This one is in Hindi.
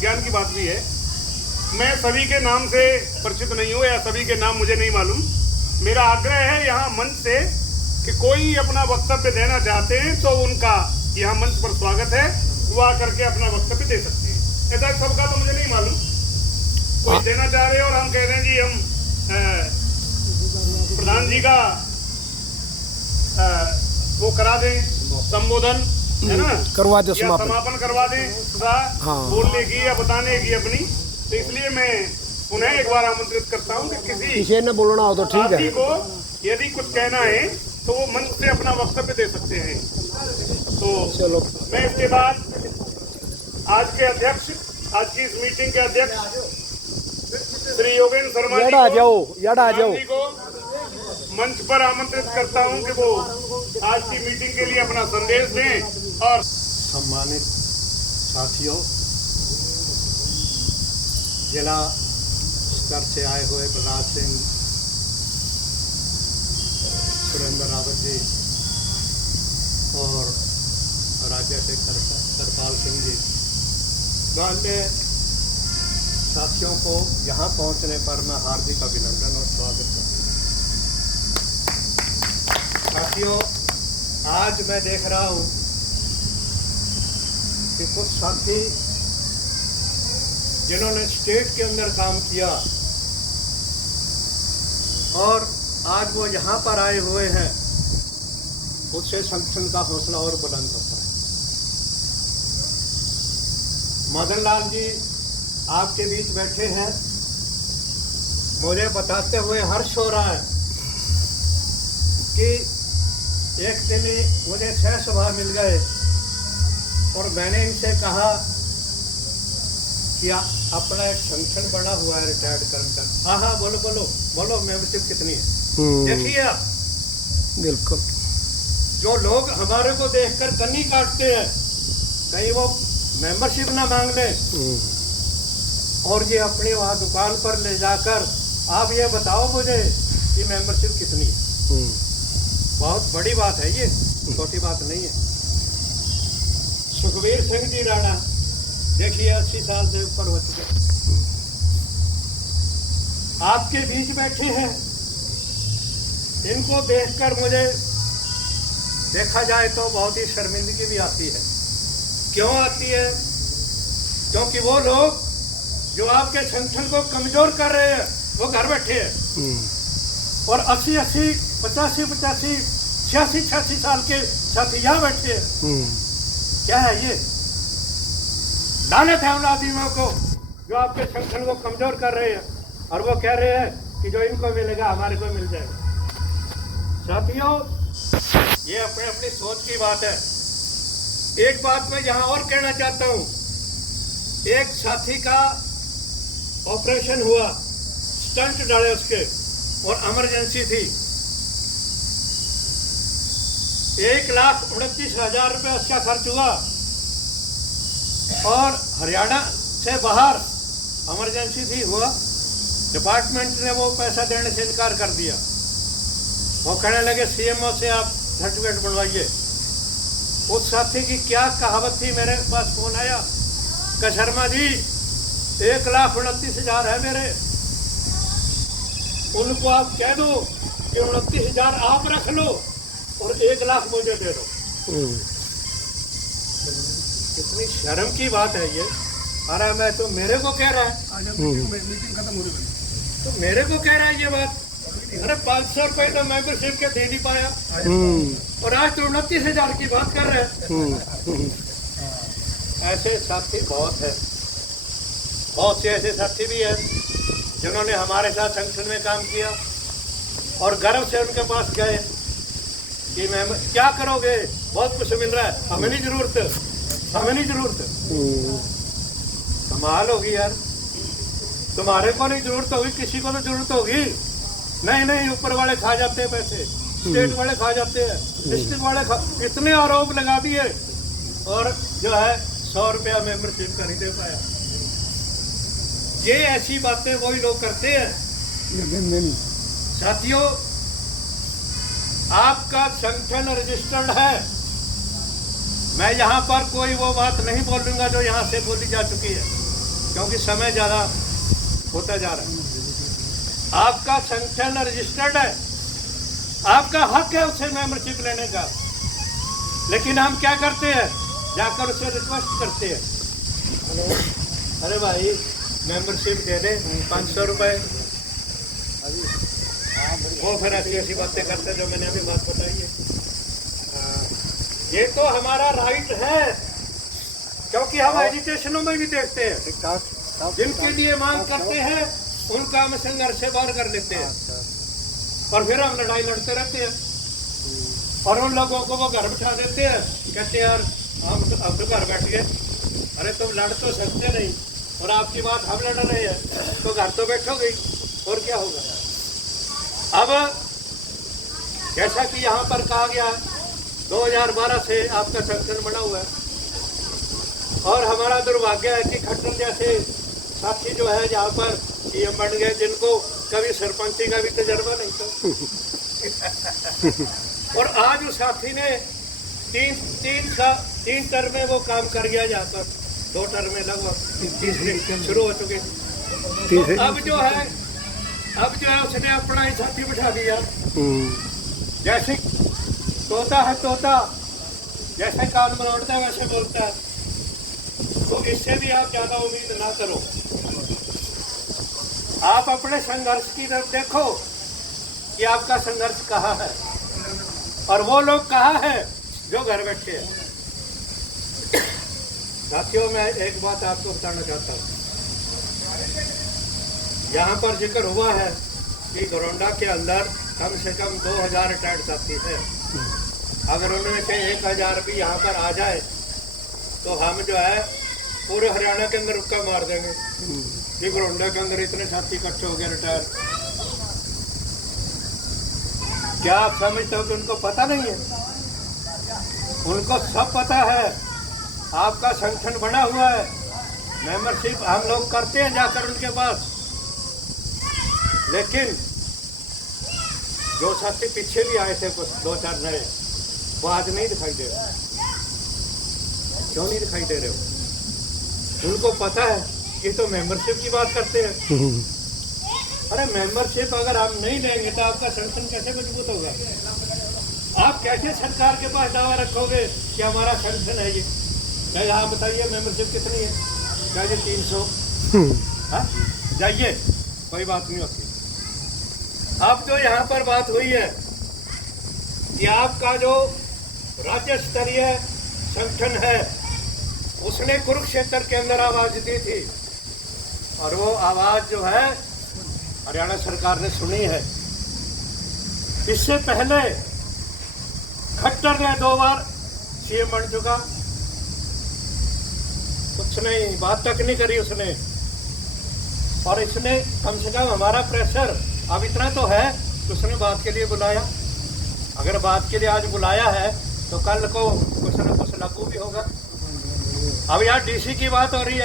ज्ञान की बात भी है। मैं सभी के नाम से परिचित नहीं हूँ या सभी के नाम मुझे नहीं मालूम। मेरा आग्रह है यहाँ मंच से कि कोई अपना वक्तव्य देना चाहते हैं तो उनका यहाँ मंच पर स्वागत है, वो आकर के अपना वक्तव्य दे सकते हैं। ऐसा सबका तो मुझे नहीं मालूम, कोई देना चाह रहे हैं और हम कह रहे हैं जी हम प्रधान जी का वो करा दें, संबोधन है ना, करवा दे, समापन करवा दें बोलने की या बताने की अपनी। तो इसलिए मैं उन्हें एक बार आमंत्रित करता हूँ कि किसी ने बोलना हो तो ठीक है को यदि कुछ कहना है तो वो मंच से अपना वक्तव्य दे सकते हैं। तो चलो, मैं इसके बाद आज के अध्यक्ष, आज की इस मीटिंग के अध्यक्ष श्री योगेंद्र शर्मा जी को मंच पर आमंत्रित करता हूं कि वो आज की मीटिंग के लिए अपना संदेश दें। और सम्मानित साथियों, जिला स्तर से आए हुए प्रहलाद सिंह, सुरेंद्र रावत जी और राज्य के सरपाल सिंह जी, अन्य साथियों को यहाँ पहुँचने पर मैं हार्दिक अभिनंदन और स्वागत करता हूँ। साथियों, आज मैं देख रहा हूँ कि कुछ साथी जिन्होंने स्टेट के अंदर काम किया और आज वो यहाँ पर आए हुए हैं, उससे संगठन का हौसला और बुलंद होता है। मदन लाल जी आपके बीच बैठे हैं, मुझे बताते हुए हर्ष हो रहा है कि एक दिन मुझे 6 सभा मिल गए और मैंने इनसे कहा कि अपना एक संगठन बना हुआ है रिटायर्ड कर्मचारी। हाँ, बोलो बोलो बोलो, मेंबरशिप कितनी है? देखिए आप, बिल्कुल, जो लोग हमारे को देखकर कन्नी काटते हैं, कहीं वो मेंबरशिप ना मांग ले, और ये अपनी वहाँ दुकान पर ले जाकर आप ये बताओ मुझे कि मेंबरशिप कितनी है। बहुत बड़ी बात है, ये छोटी बात नहीं है। सुखबीर सिंह जी राणा देखिए 80 साल से ऊपर हो चुके, आपके बीच बैठे हैं। इनको देखकर मुझे देखा जाए तो बहुत ही शर्मिंदगी भी आती है। क्यों आती है? क्योंकि वो लोग जो आपके संगठन को कमजोर कर रहे हैं वो घर बैठे हैं और 80-80, 85-85, 86-86 साल के साथी यहाँ बैठे हैं। क्या है ये? लानत है उन आदमियों को जो आपके संगठन को कमजोर कर रहे हैं और वो कह रहे हैं कि जो इनको मिलेगा हमारे को मिल जाएगा। साथियों, ये अपने अपनी सोच की बात है। एक बात मैं यहाँ और कहना चाहता हूँ, एक साथी का ऑपरेशन हुआ, स्टंट डाले उसके और इमरजेंसी थी, 1,29,000 रुपये उसका खर्च हुआ और हरियाणा से बाहर इमरजेंसी थी हुआ, डिपार्टमेंट ने वो पैसा देने से इनकार कर दिया। वो कहने लगे सीएमओ से आप सर्टिफिकेट बनवाइए। उस साथी की क्या कहावत थी, मेरे पास फोन आया कि शर्मा जी 1,29,000 है मेरे, उनको आप कह दो कि 29,000 आप रख लो और 1,00,000 मुझे दे दो। कितनी शर्म की बात है ये। अरे मैं तो मेरे को कह रहा है, मीटिंग खत्म हो रही तो मेरे को कह रहा है ये बात। अरे 500 रुपए तो मेंबरशिप के दे नहीं पाया और आज तो 29,000 की बात कर रहे हैं। ऐसे साथी बहुत है, बहुत से ऐसे साथी भी हैं जिन्होंने हमारे साथ संगठन में काम किया और गर्व से उनके पास गए कि मैं क्या करोगे, बहुत कुछ मिल रहा है, हमें नहीं जरूरत, हमें नहीं जरूरत। कमाल होगी यार, तुम्हारे को नहीं जरूरत होगी, किसी को तो जरूरत होगी। नहीं, ऊपर वाले खा जाते हैं पैसे, स्टेट वाले खा जाते हैं, डिस्ट्रिक्ट वाले इतने आरोप लगा दिए और जो है 100 रुपया मेंबरशिप का नहीं दे पाया। ये ऐसी बातें वही लोग करते हैं। साथियों, आपका संगठन रजिस्टर्ड है, मैं यहाँ पर कोई वो बात नहीं बोलूँगा जो यहाँ से बोली जा चुकी है, क्योंकि समय ज़्यादा होता जा रहा है। आपका संगठन रजिस्टर्ड है, आपका हक है उसे मेंबरशिप लेने का, लेकिन हम क्या करते हैं, जाकर उसे रिक्वेस्ट करते हैं, अरे भाई मेंबरशिप दे दे 500 रुपये। वो फिर ऐसी बातें करते हैं जो मैंने अभी बात बताई है। ये तो हमारा राइट है, क्योंकि हम एजुकेशनों में भी देखते हैं जिनके लिए मांग करते हैं उनका हम संघर्ष से बाहर कर लेते हैं, और फिर हम लड़ाई लड़ते रहते हैं, और उन लोगों को वो घर बिठा देते हैं, कहते हैं यार हम तो घर बैठ गए। अरे तुम लड़ तो सकते नहीं, और आपकी बात हम लड़ रहे हैं, तो घर तो बैठोगे ही, और क्या होगा। अब जैसा कि यहाँ पर कहा गया 2012 से आपका संगठन बना हुआ है, और हमारा दुर्भाग्य है कि खट्टर जैसे साथी जो है यहाँ पर सीएम बन गए, जिनको कभी सरपंची का भी तजर्बा नहीं था। और आज उस साथी ने तीन टर्म में वो काम कर गया, यहाँ पर 2 टर्म में लगभग तीसरे शुरू हो चुके। तो अब जो है उसने अपना ही साथी बिठा दिया। जैसे तोता है तोता, जैसे कान मरोड़ता है वैसे बोलता है, तो इससे भी आप ज्यादा उम्मीद ना करो। आप अपने संघर्ष की तरफ देखो कि आपका संघर्ष कहाँ है, और वो लोग कहाँ है जो घर बैठे हैं। साथियों, मैं एक बात आपको बताना चाहता हूँ। यहाँ पर जिक्र हुआ है कि घरौंडा के अंदर कम से कम 2000 रिटायर्ड साथी हैं। अगर उनमें से 1000 भी यहाँ पर आ जाए तो हम जो है पूरे हरियाणा के अंदर रुक्का मार देंगे कि घरौंडा के अंदर इतने साथी इकट्ठे हो गए रिटायर। क्या आप समझते हो कि उनको पता नहीं है? उनको सब पता है। आपका संगठन बना हुआ है, मेंबरशिप हम लोग करते हैं जाकर उनके पास, लेकिन जो साथी पीछे भी आए थे कुछ 2-4 नए, वो आज नहीं दिखाई दे रहे। क्यों नहीं दिखाई दे रहे हो? उनको पता है कि तो मेंबरशिप की बात करते हैं। अरे मेंबरशिप अगर आप नहीं लेंगे तो आपका संगठन कैसे मजबूत होगा? आप कैसे सरकार के पास दावा रखोगे कि हमारा संगठन है ये? मैं यहाँ बताइए मेंबरशिप कितनी है? क्या 300? हाँ, जाइए, कोई बात नहीं होती। अब जो यहाँ पर बात हुई है कि आपका जो राज्य स्तरीय संगठन है उसने कुरुक्षेत्र के अंदर आवाज दी थी, और वो आवाज जो है हरियाणा सरकार ने सुनी है। इससे पहले खट्टर ने 2 बार सीएम बन चुका, कुछ नहीं, बात तक नहीं करी उसने। और इसने कम से कम हमारा प्रेशर अब इतना तो है कि उसने बात के लिए बुलाया। अगर बात के लिए आज बुलाया है तो कल को कुछ न कुछ लागू भी होगा। अब यार डीसी की बात हो रही है।